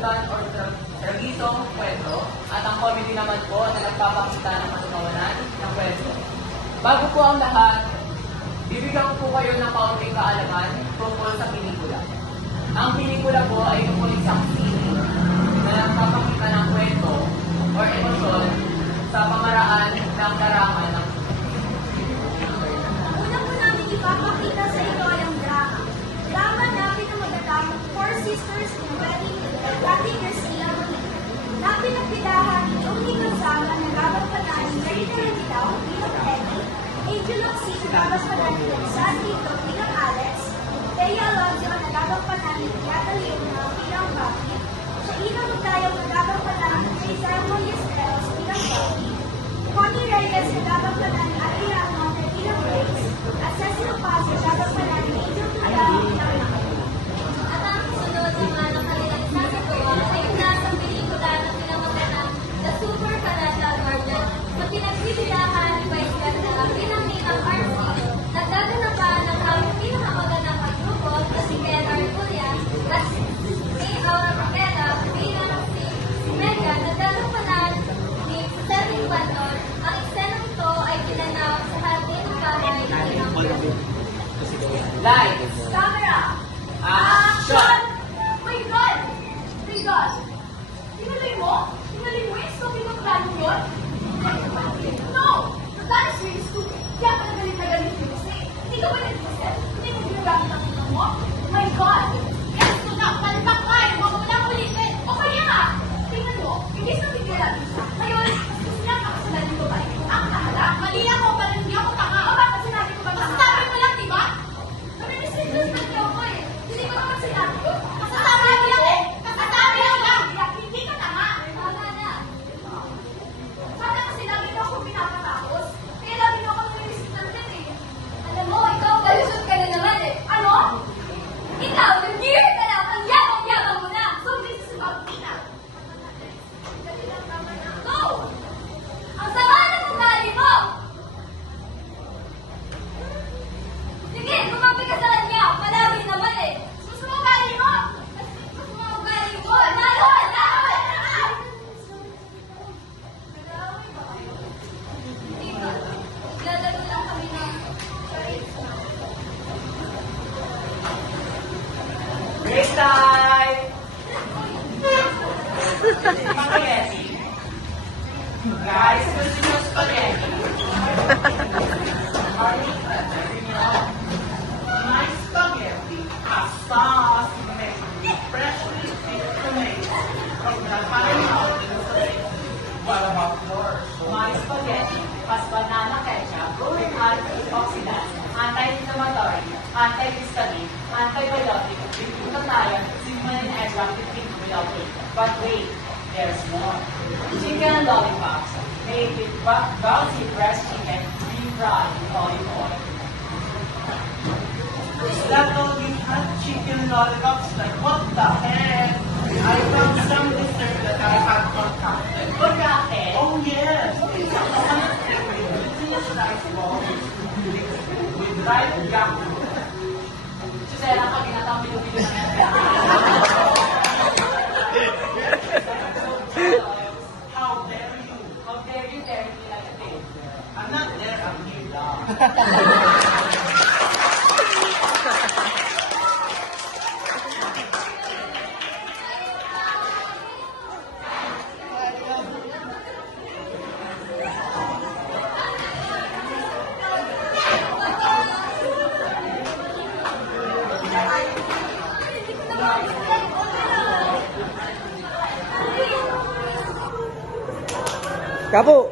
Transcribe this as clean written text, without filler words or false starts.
katakutan o tragisong kwento at ang comedy naman po na nagpapakita ng katotohanan ng kwento. Bago po ang lahat, bibigyan ko po kayo ng kaunting kaalaman tungkol sa pelikula. Ang pelikula po ay tungkol isang scene na nagpapakita ng kwento o emosyon sa pamaraan ng larangan ng Una po namin ipapakita sa inyo ay ang drama. Drama na pinamagalang Four Sisters in Wedding at Dating Garcia Bonita. Na pinagbidahan ni Johnny Gonzaga na gagawpanan ni Marita Rendilaw bilang Eddie, Angel Oxy na gagawpanan ni San Tito bilang Alex, Thea Alonzo na gagawpanan ni Tiata Leona bilang Bucky, Shaina Magdayang na gagawpanan ni Cesar Mollesteros bilang Bucky, Connie Reyes na gagawpanan ni Adriana Monte bilang Grace, at Cecil Paz na gagawpanan ni Angel Tudao bilang Maki. At ang sunod naman ng kanilang sasagawa ay nasa pelikula na pinamaganang The Super Canada Garden na pinagbibidahan ni Vice Ganda bilang Ninang RC, nagdadanapan ng aming pinakamagandang kagrupo na si Ken Arculia at si Aura Rapela bilang si Mega, nagdadanapan ni Cedric Banton. Ang eksenang ito ay ginanap sa hardin ng bahay ni Ninang RC. Lights! Camera! Action! My God! My God! Tinuloy mo? Tinuloy mo yung stupid ng plano yun? No! That is really stupid. Kaya pala galit na galit yun kasi. Hindi ka ba nag-isip? Hindi mo ginagamit ang ino mo? My God! Yes, to na! Palpak ka! Huwag mo lang ulitin! O kaya nga! Tingnan mo, hindi sa bigyan siya. Ngayon, gusto niya kakasalan dito ba? Ang nahala? Mali ako, pero hindi ako tanga. O bakit sinabi ko ba tanga? Sabi mo lang, diba? Nami-message na niyo ako eh. Hindi ko naman sinabi ko. Kasasabi lang eh! Kasasabi lang! Hindi ka tanga! Tama na. Sana kasi lagi na ako pinapatapos. Kaya lagi na ako nag-receive ng din eh. Alam mo, ikaw kalusot ka na naman eh. Ano? Ikaw, nag-year ka na. Ang yabang-yabang mo na. So, this is about Tina. Dali lang tama na. Go! Ang sama ng ugali mo! Sige, kumabi ka sa kanya. Malagi naman eh. Gusto mo ugali mo? Gusto mo ugali mo. Nalawin! Nalawin! Nag-aaway ba kayo? Hindi ba? Lalaro lang kami ng charades na. Break time! Spaghetti. Guys, gusto nyo spaghetti? My spaghetti has sauce made with freshly picked tomatoes from the high mountains of Italy. What about yours? My spaghetti has banana ketchup with antioxidants, anti-inflammatory, anti-histamine, antibiotic, with glutathione, cinnamon and extracted pink without egg. But wait, there's more. Chicken lollipops made with bouncy fresh chicken, deep fried in olive oil. Is that all you had? Chicken lollipops? Like, what the heck? I found some dessert that I had concocted. Concocted? Oh, yes. It's a coconut cream with glutinous rice balls with dried gaku. Susera ka, ginatang pinupilu na yan. How dare you? How dare you dare me like a pig? I'm not there, I'm here, dog. Kapo.